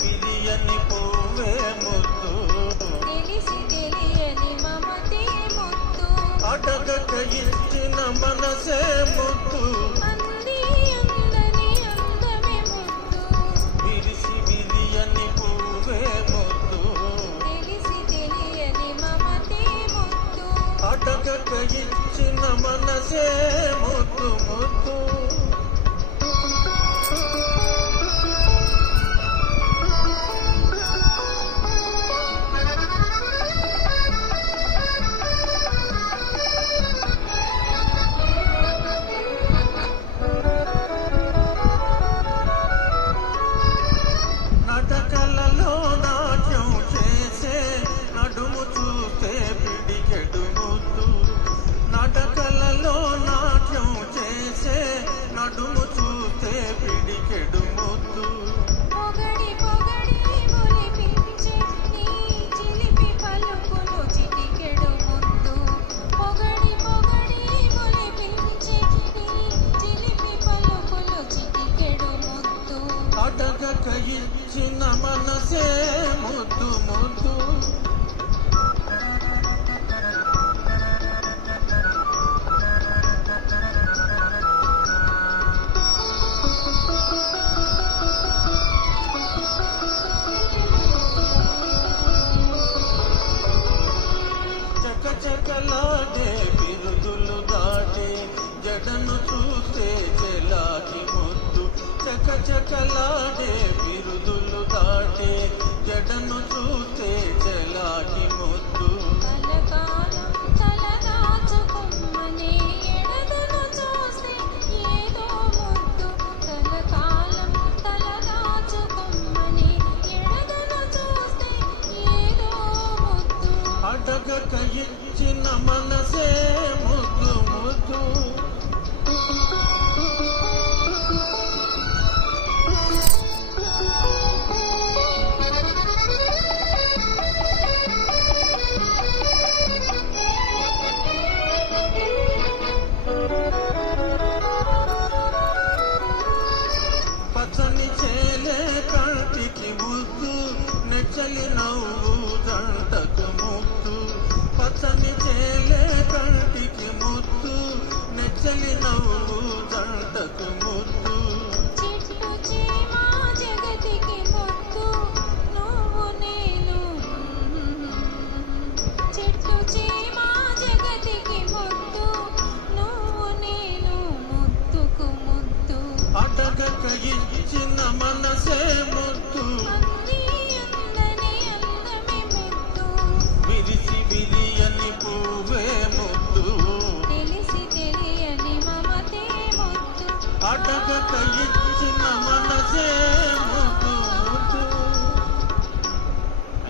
విరియని పువ్వే ముద్దు, తెలిసి తెలియని మమతే ముద్దు, అడగక ఇచ్చిన మనసే ముద్దు, అంది అందని అందమే ముద్దు, విరిసి విరియని పువ్వే ముద్దు, తెలిసి తెలియని మమతే ముద్దు, అడగక ఇచ్చిన మనసే ముద్దు ముద్దు. నటకలలో నాట్యం చేసే నడుము చూస్తే పిడికెడు ముద్దు, నటకలలో నాట్యం చేసే నడుము చూస్తే పిడికెడు ముద్దు, పొగడి పొగడి మొలిపించే నీ చిలిపి పలుకులు చిటికెడు ముద్దు, పొగడి పొగడి మొలిపించే నీ చిలిపి పలుకులు చిటికెడు ముద్దు, అడగక ఇచ్చిన మనసే ముద్దు ముద్దు. చకచకలాడే బిరుదులు దాటే జడను చూస్తే చెలాకి ముద్దు, చకచకలాడే బిరుదులు దాటే జడను చూస్తే చెలాకి ముద్దు, కలకాలం తలదాచుకొమ్మని ఎడదను చూస్తే ఏదో ముద్దు, కలకాలం తలదాచుకొమ్మని ఎడదను చూస్తే ఏదో ముద్దు, అడగక ఇచ్చిన మనసే ముద్దు ముద్దు. పచ్చని చేలే కంటికి ముద్దు, నెచ్చలి నవ్వు జంటకు ముద్దు, పచ్చని చేలే కంటికి ముద్దు, నెచ్చలి నవ్వు జంటకు ముద్దు, చెట్టు చీమ జగతికి ముద్దు, నువ్వు నేను, చెట్టు చీమ జగతికి ముద్దు, నువ్వు నేను ముద్దుకు ముద్దు, అడగక ఇచ్చిన మనసే ముద్దు, అంది అందని అందమే ముద్దు, విరిసి విరియని పువ్వే ముద్దు, తెలిసి తెలియని మమతే ముద్దు, అడగక